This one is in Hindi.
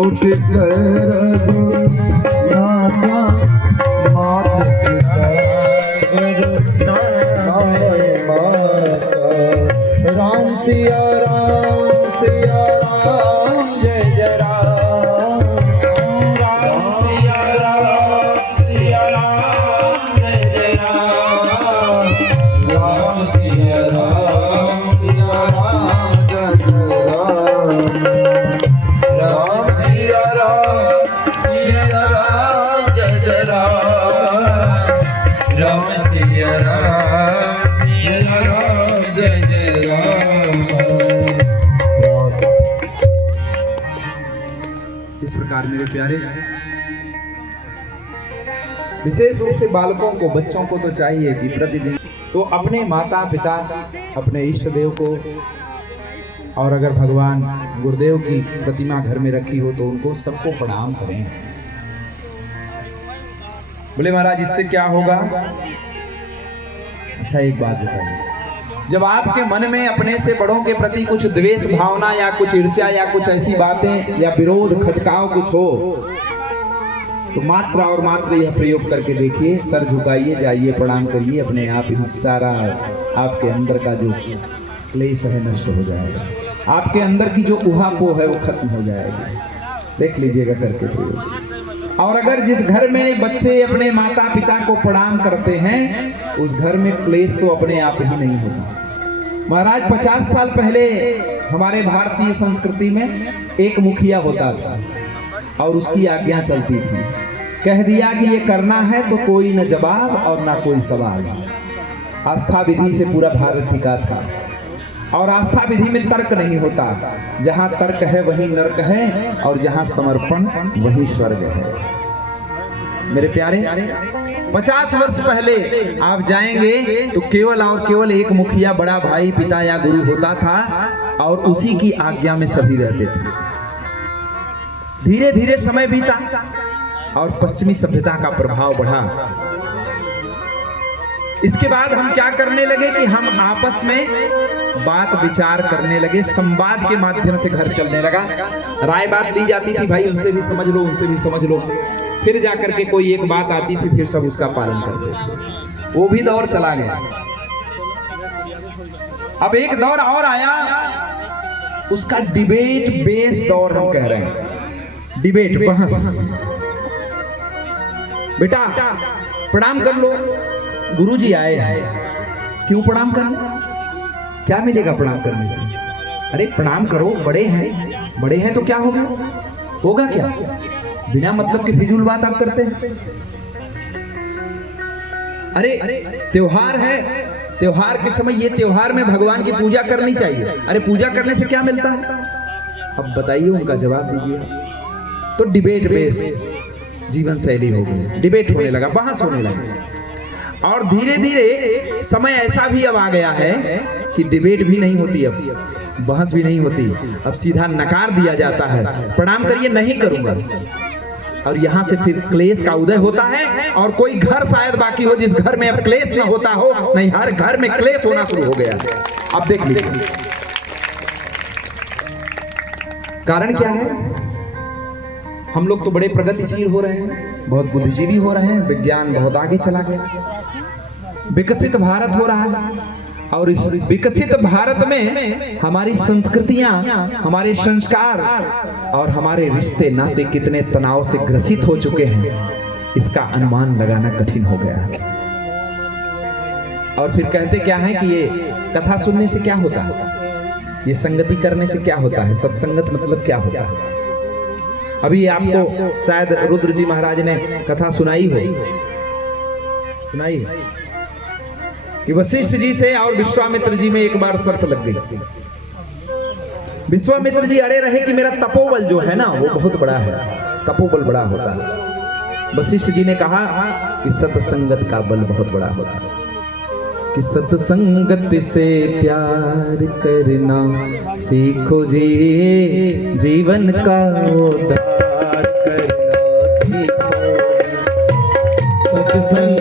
उठ कर राम सिया राम सिया राम जय जय राम राम सिया राम सिया राम जय जय राम राम सिया राम सिया राम जय जय राम राम सिया राम सिया राम जय जय राम राम सिया राम सिया राम जय जय राम। इस प्रकार मेरे प्यारे, विशेष रूप से बालकों को, बच्चों को तो चाहिए कि प्रतिदिन तो अपने माता पिता, अपने इष्ट देव को, और अगर भगवान गुरुदेव की प्रतिमा घर में रखी हो तो उनको सबको प्रणाम करें। बोले महाराज इससे क्या होगा? अच्छा एक बात बताइए, जब आपके मन में अपने से बड़ों के प्रति कुछ द्वेष भावना या कुछ ईर्ष्या या कुछ ऐसी बातें या विरोध खटकाव कुछ हो तो मात्र और मात्र यह प्रयोग करके देखिए, सर झुकाइए, जाइए प्रणाम करिए, अपने आप ही सारा आपके अंदर का जो क्लेश है नष्ट हो जाएगा, आपके अंदर की जो उहापोह है वो खत्म हो जाएगी। देख लीजिएगा करके प्रयोग। और अगर जिस घर में बच्चे अपने माता पिता को प्रणाम करते हैं उस घर में क्लेश तो अपने आप ही नहीं होता। महाराज 50 साल पहले हमारे भारतीय संस्कृति में एक मुखिया होता था और उसकी आज्ञा चलती थी, कह दिया कि ये करना है तो कोई न जवाब और ना कोई सवाल। आस्था विधि से पूरा भारत टिका था और आस्था विधि में तर्क नहीं होता, जहाँ तर्क है वहीं नर्क है और जहाँ समर्पण वहीं स्वर्ग है। मेरे प्यारे 50 वर्ष पहले आप जाएंगे तो केवल और केवल एक मुखिया, बड़ा भाई, पिता या गुरु होता था और उसी की आज्ञा में सभी रहते थे। धीरे धीरे समय बीता और पश्चिमी सभ्यता का प्रभाव बढ़ा। इसके बाद हम क्या करने लगे कि हम आपस में बात विचार करने लगे, संवाद के माध्यम से घर चलने लगा। राय बात ली जाती थी, भाई उनसे भी समझ लो, उनसे भी समझ लो, फिर जाकर के कोई एक बात आती थी, फिर सब उसका पालन करते थे। वो भी दौर चला गया। अब एक दौर और आया, उसका डिबेट बेस दौर हम कह रहे हैं। डिबेट, बहस। बेटा प्रणाम कर लो, गुरुजी आए हैं। क्यों प्रणाम करना? क्या मिलेगा प्रणाम करने से? अरे प्रणाम करो, बड़े हैं, बड़े हैं तो क्या होगा? होगा क्या? बिना मतलब के फिजूल बात आप करते हैं। अरे त्योहार है, त्योहार के समय ये त्योहार में भगवान की पूजा करनी चाहिए। अरे पूजा करने से क्या मिलता है? अब बताइए, उनका जवाब दीजिए। तो डिबेट बेस जीवन शैली हो गई, डिबेट होने लगा, बहस होने लगा। और धीरे धीरे समय ऐसा भी अब आ गया है कि डिबेट भी नहीं होती, अब बहस भी नहीं होती, अब सीधा नकार दिया जाता है, प्रणाम करिए, नहीं करूंगा। और यहाँ से फिर क्लेश का उदय होता है। और कोई घर शायद बाकी हो जिस घर में अब क्लेश न होता हो, नहीं, हर घर में क्लेश होना शुरू हो गया। अब देख लीजिए कारण क्या है। हम लोग तो बड़े प्रगतिशील हो रहे हैं, बहुत बुद्धिजीवी हो रहे हैं, विज्ञान बहुत आगे चला गया, विकसित भारत हो रहा है। और इस विकसित भारत में हमारी संस्कृतियां, हमारे संस्कार और हमारे रिश्ते नाते कितने तनाव से ग्रसित हो चुके हैं, इसका अनुमान लगाना कठिन हो गया है। और फिर कहते क्या है कि ये कथा सुनने से क्या होता है, ये संगति करने से क्या होता है, सत्संगत मतलब क्या होता है। अभी आपको शायद रुद्र जी महाराज ने कथा सुनाई हो, सुनाई कि वशिष्ठ जी से और विश्वामित्र जी में एक बार शर्त लग गई। विश्वामित्र जी अड़े रहे कि मेरा तपोबल जो है ना वो बहुत बड़ा है, तपोबल बड़ा होता है। वशिष्ठ जी ने कहा कि सत्संगत का बल बहुत बड़ा होता है, कि सत्संगत से प्यार करना सीखो जी, जीवन का उद्धार करना सत्संग